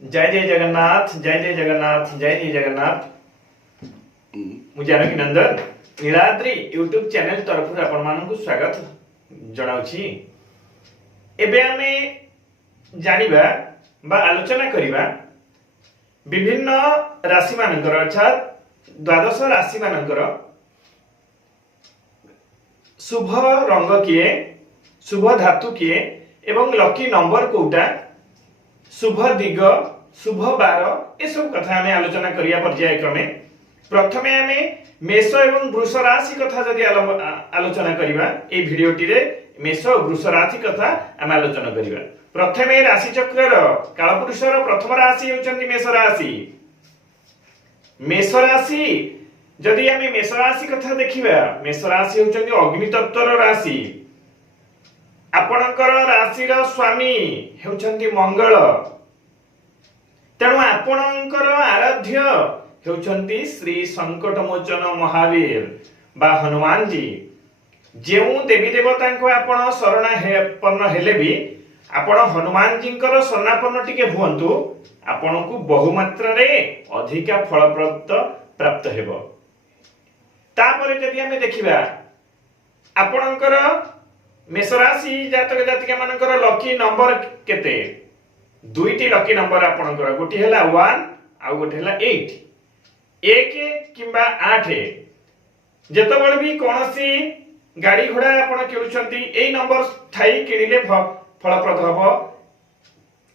जय जय जगन्नाथ, जय जय जगन्नाथ, जय जय जगन्नाथ। मु जानकी नंदन नीलाद्री यूट्यूब चैनल तरफ आपण मानकु स्वागत जनाउछि। एबे आमे जानिबा बा आलोचना करिबा विभिन्न राशि मानकर अर्थात द्वादश राशि मानकर शुभ रंग किए, शुभ धातु किए एवं लकी नंबर कोटा, शुभ दिग, शुभ बार ए सब कथा हमें आलोचना करिया पर्यायक्रमे। प्रथमे हमें मेष एवं वृष राशि कथा जदि आलोचना करिबा ए भिडियोटी रे मेष और वृष राशि कथा हम आलोचना करिबा। प्रथमे राशि चक्रर कालपुरुषर प्रथम राशि होचंती मेष राशि। मेष राशि जदि हमें मेष राशि कथा देखिबा, मेष राशि होचंती अग्नि तत्वर राशि। आपणकर राशिर स्वामी हेउचंती मंगल, तेणु आपणकर आराध्य हेउचंती श्री संकटमोचन महावीर बा हनुमान जी। जेउ देवी देवता को आपण शरणापन्न हेले भी आपण हनुमान जी शरणापन्न टिके हुअंतु, आपण को बहुमात्रा रे अधिका फलप्रद प्राप्त हेबो। तापरे जदि हमें देखिबा आपणकर मेष राशि जातक जातिका मानकर लकी नंबर केते? दुईटी लकी नंबर आपणकर, गोटी हैला 1 आ गोटी हैला 8। 1 किंबा 8 जेतबेले भी कोनोसी गाड़ी घोड़ा आपण किनुछंती एई नंबर थाई किनिले फलप्रद हबो।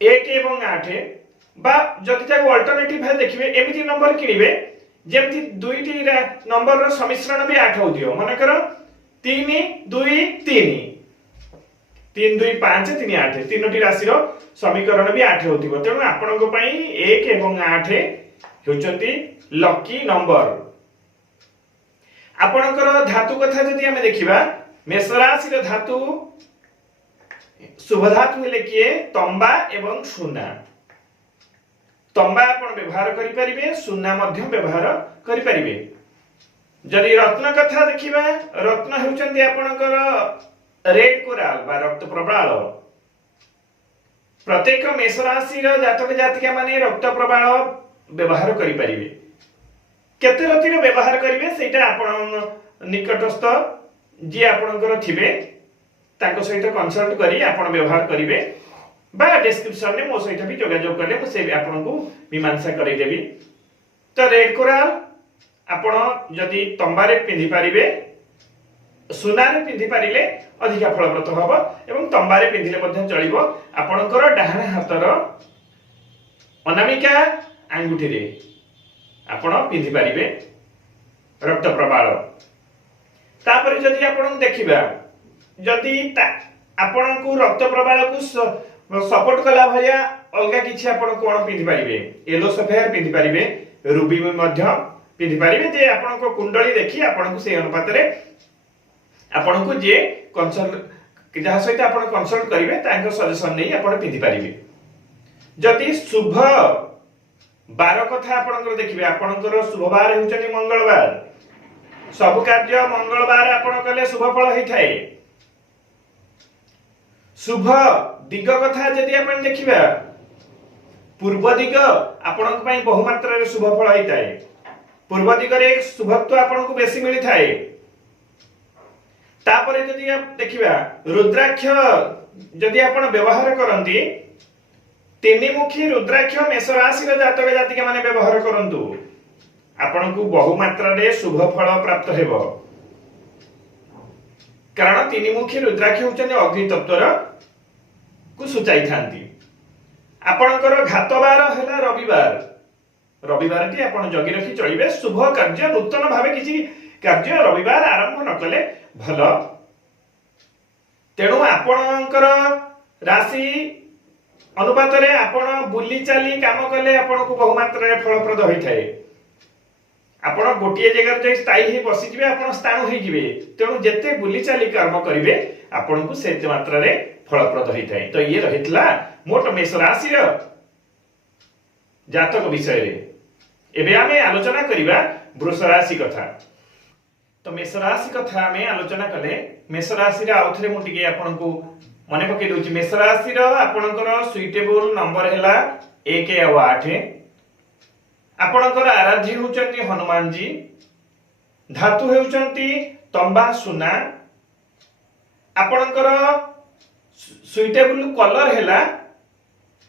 1 एवं 8 बा जति जाक अल्टरनेटिव है देखिबे एमिति नंबर किनिबे जेमति दुईटी नंबर रो समिश्रण भी 8 होदियो। माने करो 3 2 3 3 2 5 3 8 तीनोटी राशि रो समीकरण भी 8 होतिबो। तेणु आपनको पई 1 एवं 8 हेउचंती लकी नंबर। आपणकर धातु कथा जदि हमें देखिबा, मेष राशि रो धातु शुभ धातु हेले किए तंबा एवं सुना। तंबा आपण व्यवहार करि परिबे, सुना मध्य व्यवहार करि परिबे। जदि रत्न कथा देखिबा, रत्न हेउचंती आपणकर रेड कोराल बा रक्त प्रबाल। प्रत्येक मेष राशि रो जातक जातिका माने रक्त प्रबाल व्यवहार करि परिबे। केते रतिर व्यवहार करिवे सेटा आपण निकटस्थ जे आपणकर थिबे ताको सहित कंसल्ट करी आपण व्यवहार करिवे बा डिस्क्रिप्शन में मो सहित भी जोगाजोग करले मो से आपनको मीमांसा करै देबी। तो रेड कोराल आपण जदि तंबारे पिंधि पारिबे, सुनारे पिंधि पारिले अधिक फलप्रद हबो एवं तंबारे पिंधिले मध्ये चलिबो। आपणकर डाहाण हातर अनामिका आंगुठी रे आपण पिंधि पारिबे रक्त प्रबाल। तापर जदि आपण देखिबा, जदि आपणको रक्त प्रबाल को सपोर्ट कला भया अलगा किछि आपण कोन पिंधि पारिबे। येलो सफेयर पिंधि पारिबे, रूबी मध्ये पिंधि पारिबे। जे आपणको कुंडली देखि आपणको से अनुपात रे आपणको जे कंसल्ट जहा सहित आपण कंसल्ट करिवे तांको सजेशन नै आपण पिंधि पारिबे। जदि शुभ बार कथा आपणकर देखिबे, आपणकर शुभ बार हेउचनी मंगलवार। सब कार्य मंगलवार आपण कले शुभ फल हेइ थाए। शुभ दिग कथा जदि आपण देखिबा, पूर्व दिग आपणक पई बहु मात्रा रे शुभ फल हेइ थाए। पूर्व दिग रे शुभत्व आपणको बेसी मिलि थाए। तापरे जदि आप देखिबा, रुद्राक्ष जदि आपण व्यवहार करंती, तीनिमुखी रुद्राक्ष मेष राशि रो जातक जातिका माने व्यवहार करंतु, आपनको बहु मात्रा रे शुभ फल प्राप्त हेबो। कारण तीनिमुखी रुद्राक्ष होचने अग्नि तत्वर को सूचाई थांती। आपणकर घातबार हैला रविवार। रविवारटी आपण जगी रखी चलिबे। शुभ कार्य नूतन भावे किछि कार्य रविवार आरंभ न कले भल। तेणु आपणकर राशि अनुपात रे आपण बुली चाली काम कले आपनको बहु मात्रा रे फलप्रद होई थाए। आपण गोटिए जगह जे स्थायी हे बसी जिवे, आपण स्थाणु हे जिवे। तेणु जेते बुली चाली कर्म करिवे आपनको सेते मात्रा रे फलप्रद होई थाए। तो ये रहितला मोट मेष राशि रो जातक विषय रे। एबे आमे आलोचना करिबा वृष राशि कथा। तो मेष राशि कथा आमे आलोचना कले, मेष राशि रे आउथरे मु टिके आपनको मने पके दोछि। मेष राशि रो आपनकर सुइटेबल नंबर हैला 1 ଆଉ 8। आपणकर आराध्य होउचंती हनुमान जी। धातु हेउचंती तंबा सुना। आपणकर सुइटेबल कलर हेला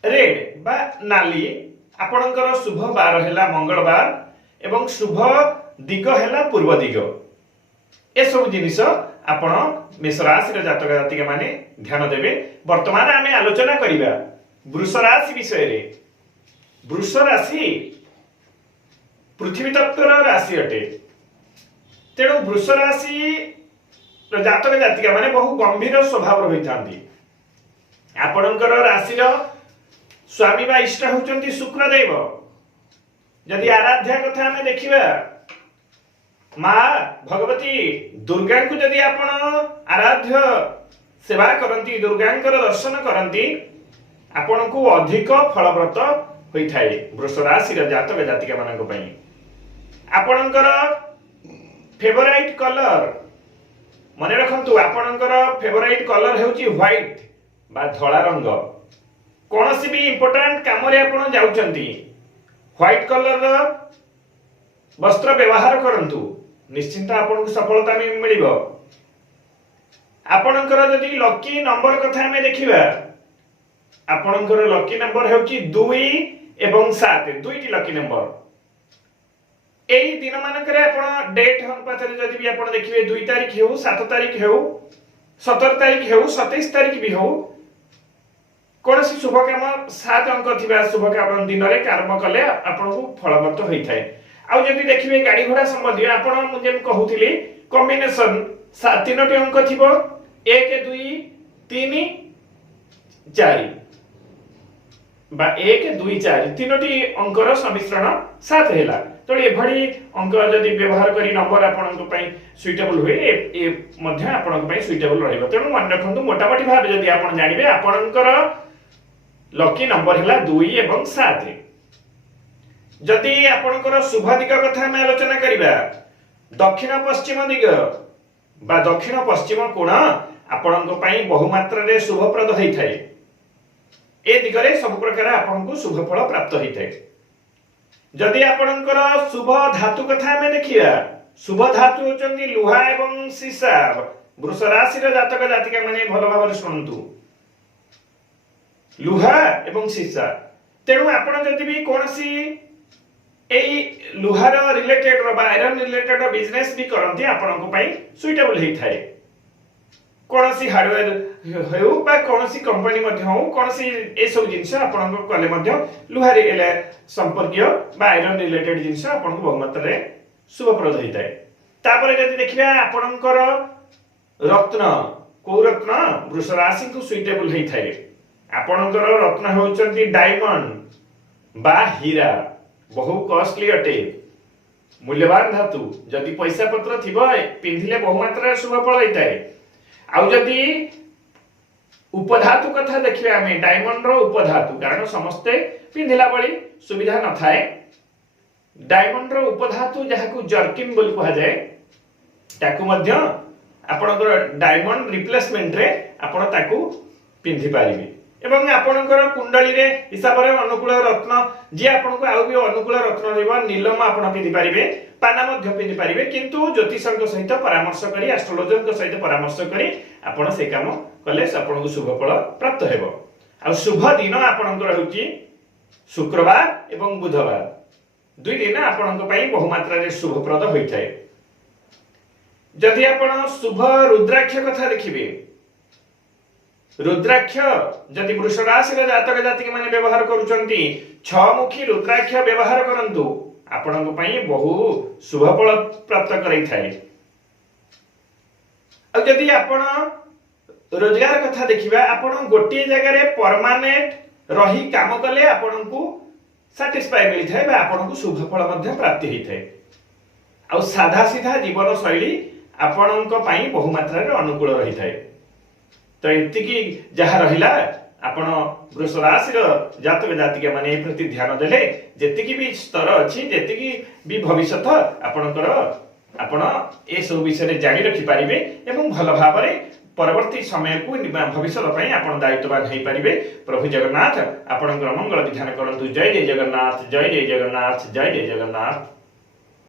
रेड बा नाली। आपणकर शुभ बार हेला मंगलवार एवं शुभ दिग हेला पूर्व दिग। ए सब जिनिस आपण मेष राशि जातक जातिका माने ध्यान देबे। वर्तमान आमे आलोचना करिबा वृष राशि विषय रे। वृष राशि पृथ्वी तत्वर राशि अटे। तेणु वृष राशि जातक जातिका माने बहु गंभीर स्वभाव होइथांती। आपणकर राशि स्वामी बा इष्ट होचंती शुक्रदेव। यदि आराध्या कथा हमें देखिबा माँ भगवती दुर्गा को यदि आपण आराध्य सेवा करंती, दुर्गांकर दर्शन करंती, आपण को अधिक फलव्रत होइथाय वृष राशि जातक जातिका मानक पई। आपणकर फेवराइट कलर मने रखंतु। आपणकर फेवराइट कलर हेउची व्हाइट बा धला रंग। कोनोसी भी इंपोर्टेंट काम रे आपण जाउचंती, व्हाइट कलर वस्त्र व्यवहार करंतु, निश्चिंत आपन को सफलता में मिलिबो। आपनकर जदि लकी नंबर कथा हमें देखिबा, आपनकर लकी नंबर हेउची 2 एवं 7। दुईटी लकी नंबर। एई दिन मानकरे आपण डेट अनुपातरे जदि भी आपण देखिबे 2 तारिख हेउ, 7 तारिख हेउ, 17 तारिख हेउ, 27 तारिख भी हेउ, कोनोसी शुभ काम 7 अंक थिबा शुभ काम दिन रे कर्म कले आपण को फलवत होइथाय। आ जदि देखिबे गाड़ी घोड़ा संबंधी आपण जेम कहूथिली कॉम्बिनेशन 3टी अंक थिबो 1 2 3 4 बा 1 2 4 3टी अंकर समिश्रण 7 हैला। तो एभडी अंक जदि व्यवहार करी नंबर आपण को पई सुइटेबल होय, ए मध्य आपण को पई सुइटेबल रहइबो। तेनु मन रखंतु मोटामोटी भाबे जदि आपण जानिबे आपणकर लकी नंबर हैला 2 एवं 7। जदि आपणकर शुभ दिग कथा हम आलोचना करिबा, दक्षिण पश्चिम दिग बा दक्षिण पश्चिम कोण आपणक पई बहु मात्रा रे शुभप्रद होइथाय। ए दिगरे सब प्रकार आपणको शुभ फल प्राप्त होइथाय। जदि आपणकर शुभ धातु कथा हम देखिबा, शुभ धातु होचंती लुहा एवं सीसा। वृष राशि रे जातक जातिका माने भलो भाबरे सुनंतु, लुहा एवं सीसा। तेणु आपण जदि भी कोनसी एई लुहार रिलेटेड बा आयरन रिलेटेड बिजनेस भी करंती, आपण को पई सुइटेबल हेइथाय। कोनसी हार्डवेयर हेउ बा कोनसी कंपनी मध्ये हो, कोनसी ए सब जिंस आपण को कले मध्ये लुहार एले संपर्कीय बा आयरन रिलेटेड जिंस आपण को बहु मात्रा रे शुभप्रद हेइथाय। तापरे जदि देखिबा आपणकर रत्न, को रत्न वृष राशि को सुइटेबल हेइथाय। आपणकर रत्न होउचंती डायमंड बा हीरा। बहु कॉस्टली अटे, मूल्यवान धातु। जदि पैसा पत्र थिबो पिंधिले बहु मात्रा शुभ फल होइताय। आउ जदि उपधातु कथा देखिबे हमें डायमंड रो उपधातु, कारण समस्ते पिंधिला बळी सुविधा न थाए। डायमंड रो उपधातु जहाकू जर्किन बोली कहा जाय, ताकू मध्य आपणकर डायमंड रिप्लेसमेंट रे आपण ताकू पिंधि पारिबे। एवं आपणकर कुंडली रे हिसाब रे अनुकूल रत्न जे आपन को आउ भी अनुकूल रत्न देबा नीलम आपण पिंधि पारिबे, पाना मध्य पिंधि पारिबे। किंतु ज्योतिषक सहित परामर्श करी, एस्ट्रोलॉजर सहित परामर्श करी आपण से काम कले आपण को शुभ फल प्राप्त हेबो। आ शुभ दिन आपणकर होची शुक्रवार एवं बुधवार। दुई दिन आपण को पई बहु मात्रा रे शुभप्रद होइथाय। जदि आपण शुभ रुद्राक्ष कथा देखिबे, रुद्राक्ष जदि वृष राशि जातक जातिक माने व्यवहार करूचंती, 6 मुखी रुद्राक्ष व्यवहार करंतु, आपणक पई बहु शुभ फल प्राप्त करई थाए। आ जदि आपण रोजगार कथा देखिबा, आपण गोटे जगह रे परमानेंट रही काम कले आपणकू सैटिस्फाई मिली थाए बा आपणकू शुभ फल मध्ये प्राप्ति होई थाए। आ साधा सीधा जीवन शैली आपणक पई बहु मात्रा रे अनुकूल रही थाए। तो एतिकी जहा रहिला आपण वृष राशि जातक जातिका माने ए प्रति ध्यान देले जेतिकी भी स्तर अछि, जेतिकी भी भविष्यत आपणकर आपण ए सब विषय रे जानि रखि पारिबे एवं भल भाबरे परवर्ती समय को भविष्य आपण दायित्ववान हो पारे। प्रभु जगन्नाथ आपण मंगल विधान करंतु। जय जय जगन्नाथ, जय जय जगन्नाथ, जय जय जगन्नाथ।